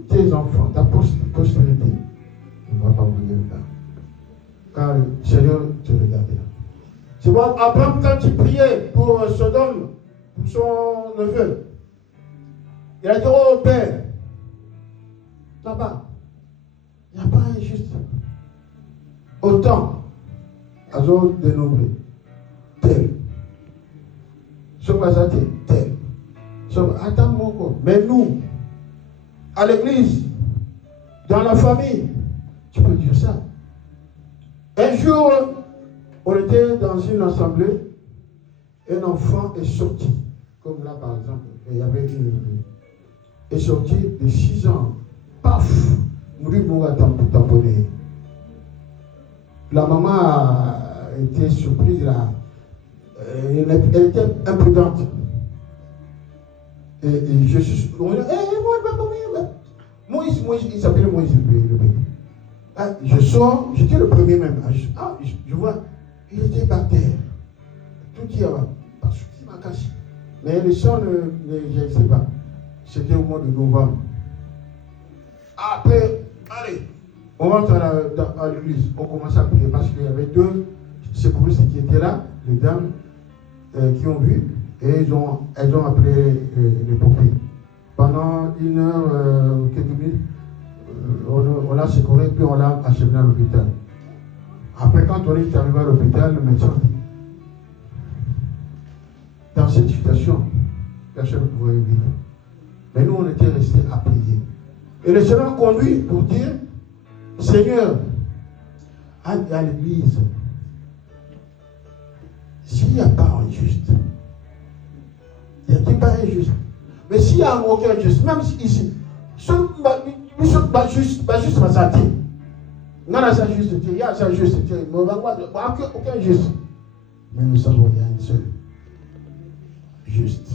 Tes enfants, ta postérité, ne vont pas manquer le pain. Car le Seigneur te regardera. C'est moi, Abraham, quand il priait pour Sodome, pour son neveu, il a dit, oh Père, là-bas, il n'y a pas un juste. Autant, à zone dénombré, tel. Sombazate, tel. Attends mon corps. Mais nous, à l'église, dans la famille, tu peux dire ça. Un jour, on était dans une assemblée, un enfant est sorti, comme là par exemple, il y avait une est sorti de 6 ans. Paf! Mourir à tamponner. La maman a été surprise là. Elle était imprudente. Et je suis. Moïse, il s'appelle Moïse le bébé. Ah, je sors, j'étais le premier même. Je vois, il était par terre. Tout qui a. Parce qu'il m'a caché. Mais le chant, je ne sais pas. C'était au mois de novembre. Après, allez, on rentre à l'église. On commence à prier parce qu'il y avait 2 secouristes qui étaient là, les dames qui ont vu, et elles ont appelé les pompiers. Pendant 1 heure, quelques minutes, on l'a secouru, puis on l'a acheminé à l'hôpital. Après, quand on est arrivé à l'hôpital, le médecin dit, dans cette situation, personne ne pouvait vivre. Mais nous, on était restés à prier. Et le Seigneur conduit pour dire, Seigneur, à l'église, s'il n'y a pas un juste, il n'y a pas un juste. Mais s'il n'y a aucun juste, même ici, juste, ma santé. Non, sa juste, il y a sa juste, aucun juste. Mais nous savons qu'il y a un seul juste.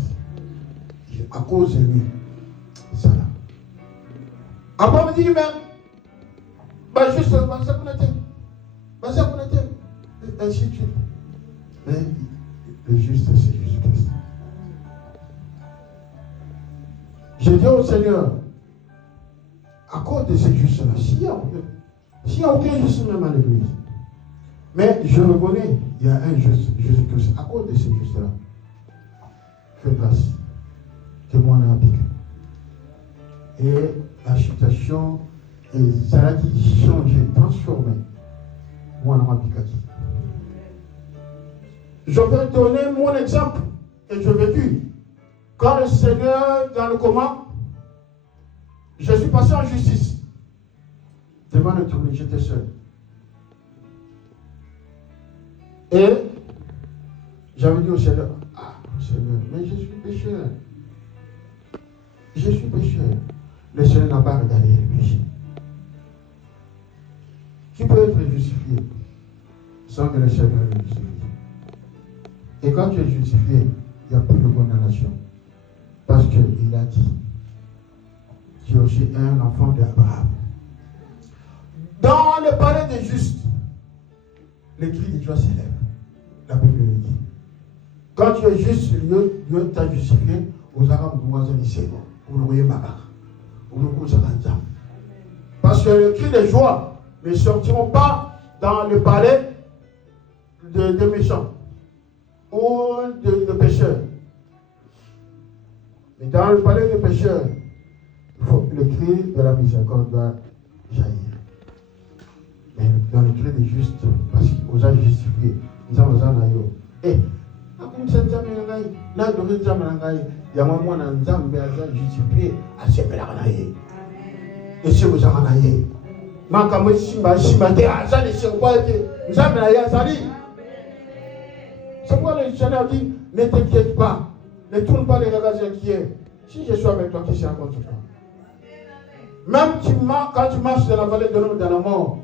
À cause de lui, ça là. Après, on me dit même, juste, ainsi de suite. Mais le juste, c'est Jésus-Christ. J'ai dit au Seigneur, à cause de ces justes-là, s'il n'y a aucun juste même à l'église, mais je reconnais, il y a un juste, Jésus-Christ, à cause de ces justes-là, fais grâce, que moi on a appliqué. Et la situation, ça a qui changé, transformé, moi on a appliqué. Je vais donner mon exemple que j'ai vécu. Quand le Seigneur, dans le coma, je suis passé en justice. Devant le tribunal, j'étais seul. Et j'avais dit au Seigneur, Seigneur, mais je suis pécheur. Je suis pécheur. Le Seigneur n'a pas regardé le péché. Qui peut être justifié sans que le Seigneur le justifie? Et quand tu es justifié, il n'y a plus de condamnation. Parce qu'il a dit, tu es aussi un enfant d'Abraham. Dans le palais des justes, les cris de joie s'élèvent. La Bible le dit. Quand tu es juste, Dieu t'a justifié aux Arabes de Moisson ici. Vous le voyez Babar. Vous le voyez Sakanza. Parce que les cris de joie ne sortiront pas dans le palais des méchants ou de pécheurs. Mais dans le palais des pécheurs, le cri de la miséricorde doit jaillir. Mais dans le cri des justes, parce qu'on a justifié, nous avons un aïe. Et, comme ça, nous avons un aïe. Il y a un moment où nous avons justifié à ce que nous avons aïe. Et ce que nous avons aïe. Mais quand nous avons c'est pourquoi le Seigneur dit, ne t'inquiète pas, ne tourne pas les regards inquiets. Si je suis avec toi, qui sera contre toi? Même quand tu marches dans la vallée de l'homme de la mort,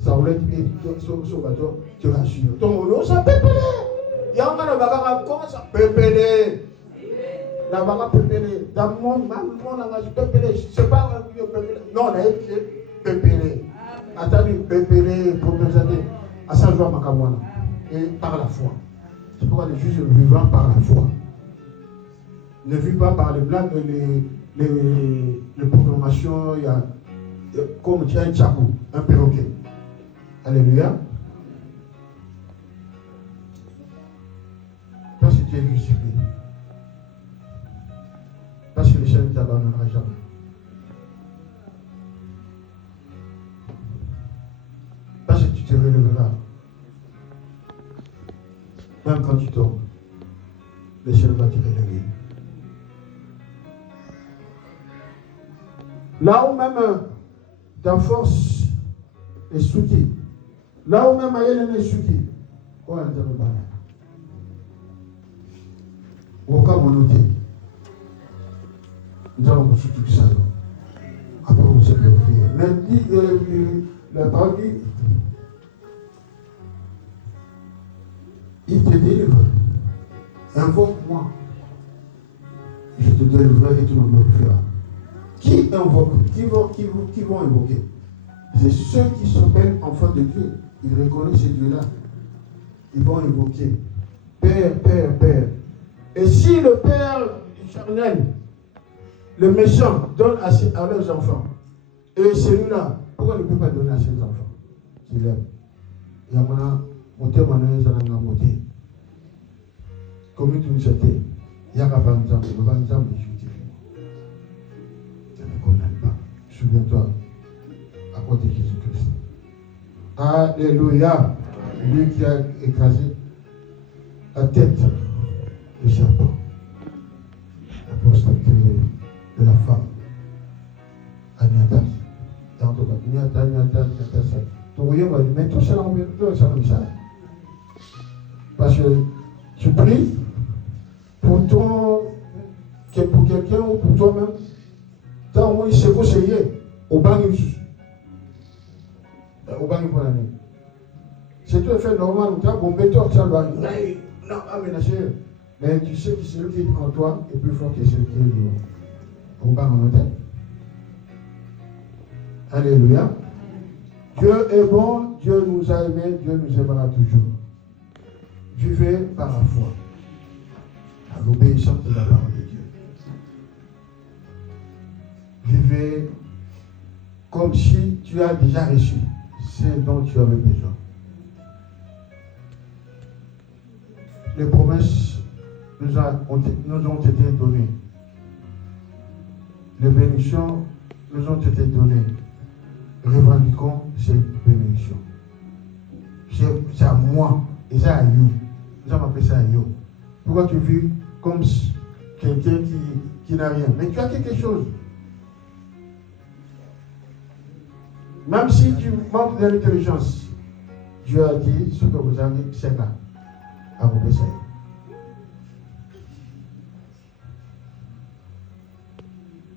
ça voulait dire sur bateau, tu rassures. Ton nom, ça pépélé. Il y a un bagarre, comment ça pépélé? La bagarre pépélé. Dans mon langage, pépélé. C'est pas un pépélé. Non, on a écrit pépélé. Attendez, pépélé, pour nous aider à sa joie, ma camoine. Et par la foi. C'est pourquoi les juges vivant par la foi. Ne vivent pas par les blagues, les proclamations, il y a comme tu as un tchakou, un perroquet. Alléluia. Parce que tu es justifié. Parce que le Seigneur ne t'abandonnera jamais. Parce que tu te relèveras. Même quand tu tombes, le Seigneur va te relever. Là où même ta force est soutie, là où même Aïe est soutie, on va entendre parler. Aucun monoté. Nous allons vous soutenir ça. Après, vous serez purifiés. Mais la parole dit, il te délivre. Invoque-moi. Je te délivrerai et tu me glorifieras. Qui invoque? Qui vont invoquer? C'est ceux qui s'appellent enfants de Dieu. Ils reconnaissent ce Dieu-là. Ils vont invoquer. Père, Père, Père. Et si le père charnel, le méchant, donne à leurs enfants, et celui-là, pourquoi il ne peut pas donner à ses enfants qu'il aime? Il y a maintenant, monter, monter. Comme tu nous sais, il y a un exemple, le exemple de justifié. Ça ne condamne pas. Souviens-toi, à côté de Jésus-Christ. Alléluia. Lui qui a écrasé la tête du serpent. La prostatée de la femme. Agnatas. Mais tout ça, parce que tu pries pour quelqu'un ou pour toi-même. Tant moins, c'est conseillé au bagnus. Au bagnus pour l'année. C'est tout à fait normal. Tu as bon méthode, ça va. Non, aménager. Mais tu sais que celui qui est en toi est plus fort que celui qui est dehors. Au bagnus. Alléluia. Dieu est bon, Dieu nous a aimés, Dieu nous aimera toujours. Vivez par la foi, à l'obéissance de la parole de Dieu. Vivez comme si tu as déjà reçu ce dont tu avais besoin. Les promesses nous ont été données. Les bénédictions nous ont été données. Revendiquons ces bénédictions. C'est à moi et c'est à vous. Nous avons appelé ça à vous. Pourquoi tu vis comme quelqu'un qui n'a rien? Mais tu as quelque chose. Même si tu manques d'intelligence, Dieu a dit ce que vous avez, c'est là. À vous baisser.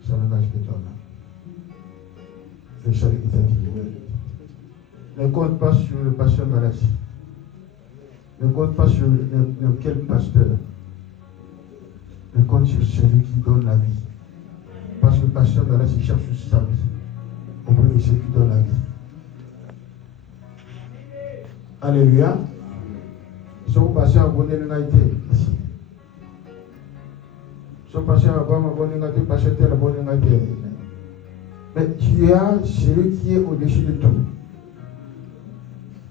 Ça n'engage que toi. Le salut est acquis. Ne compte pas sur le pasteur Malassi. Ne compte pas sur quel pasteur. Ne compte sur celui qui donne la vie. Parce que le pasteur Malassi cherche sa vie. Au plus de celui qui donne la vie. Alléluia. Ils sont passés à bonne égalité ici. Ils sont passés à bonne égalité, passés à la bonne égalité. Mais tu as celui qui est au-dessus de tout.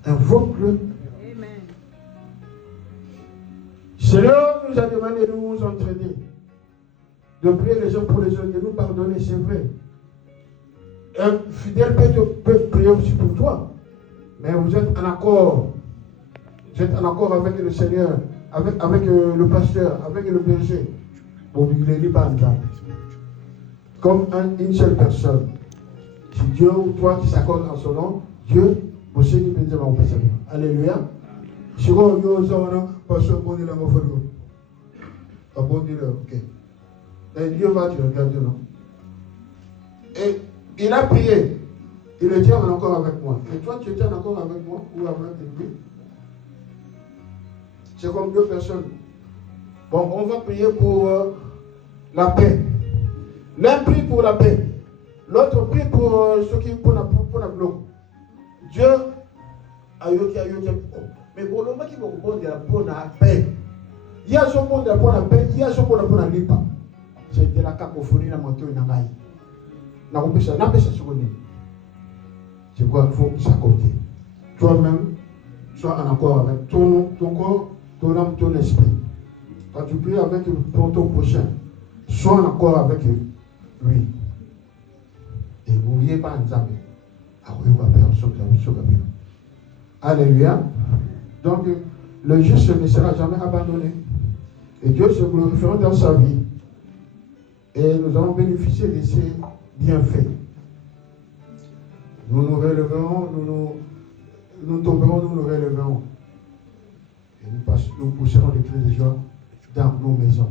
Invoque-le. Seigneur nous a demandé de nous entraîner, de prier les uns pour les autres, de nous pardonner, c'est vrai. Un fidèle peut prier aussi pour toi. Mais vous êtes en accord. Vous êtes en accord avec le Seigneur, avec le pasteur, avec le berger. Comme une seule personne. Si Dieu ou toi qui s'accorde en son nom, Dieu, vous savez qui peut dire mon pasteur. Alléluia. Si vous avez un pasteur, bon, il a mon frère. Ah bon, il a, ok. Et Dieu va te regarder, non? Et il a prié. Il était en accord avec moi. Et toi, tu étais en accord avec moi ou avec lui? C'est comme deux personnes. Bon, on va prier pour la paix. L'un prie pour la paix. L'autre prie pour ceux qui pour la bloc. Dieu a eu mais pour le moment qui va pour la paix. Il y a ce monde pour la paix, il y a ce monde pour la lipa. C'est de la cacophonie, la montée et la maille. N'a pas ça, c'est quoi il faut s'accorder. Toi-même, sois en accord avec ton corps, ton âme, ton esprit. Quand tu pries avec ton prochain, sois en accord avec lui. Et n'oubliez pas un zambé. Alléluia. Donc, le juste ne sera jamais abandonné. Et Dieu se glorifiera dans sa vie. Et nous allons bénéficier de ses bienfaits. Nous nous relèverons, nous tomberons, nous nous relèverons. Et nous pousserons des cris de joie dans nos maisons.